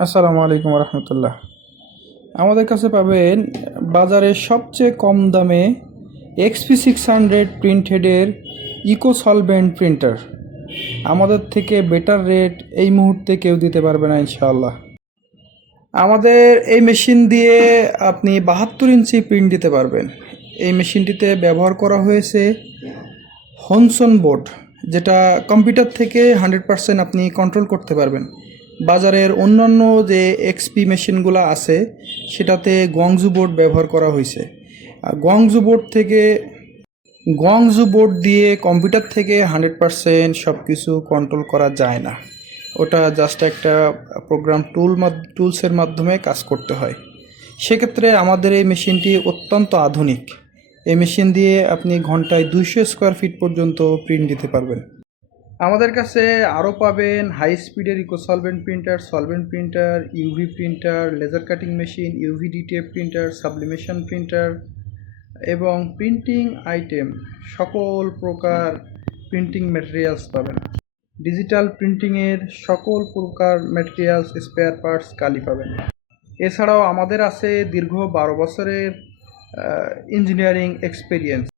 আসসালামু আলাইকুম রহমতুল্লাহ আমাদের কাছে পাবেন বাজারে সবচেয়ে কম দামে এক্সপি সিক্স হান্ড্রেড প্রিন্টেডের ইকো সলভেন্ট প্রিন্টার। আমাদের থেকে বেটার রেট এই মুহূর্তে কেউ দিতে পারবে না ইনশাআল্লাহ। আমাদের এই মেশিন দিয়ে আপনি বাহাত্তর ইঞ্চি প্রিন্ট দিতে পারবেন। এই মেশিনটিতে ব্যবহার করা হয়েছে হনসন বোর্ড, যেটা কম্পিউটার থেকে হান্ড্রেড পারসেন্ট আপনি কন্ট্রোল করতে পারবেন। বাজারের অন্যান্য যে এক্সপি মেশিনগুলো আছে, সেটাতে গংজু বোর্ড ব্যবহার করা হয়েছে। গংজু বোর্ড থেকে গংজু বোর্ড দিয়ে কম্পিউটার থেকে হান্ড্রেড পারসেন্ট সব কিছু কন্ট্রোল করা যায় না। ওটা জাস্ট একটা প্রোগ্রাম টুল টুলসের মাধ্যমে কাজ করতে হয়। সেক্ষেত্রে আমাদের এই মেশিনটি অত্যন্ত আধুনিক। এই মেশিন দিয়ে আপনি ঘন্টায় দুইশো স্কোয়ার ফিট পর্যন্ত প্রিন্ট দিতে পারবেন। আমাদের কাছে আরও পাবেন হাই স্পিডের eco solvent printer solvent printer UV printer laser cutting machine UV DTF printer sublimation printer এবং প্রিন্টিং আইটেম সকল প্রকার প্রিন্টিং ম্যাটেরিয়ালস পাবেন। ডিজিটাল প্রিন্টিংয়ের সকল প্রকার ম্যাটেরিয়ালস স্পেয়ার পার্টস কালি পাবেন। এছাড়াও আমাদের আছে দীর্ঘ বারো বছরের ইঞ্জিনিয়ারিং এক্সপেরিয়েন্স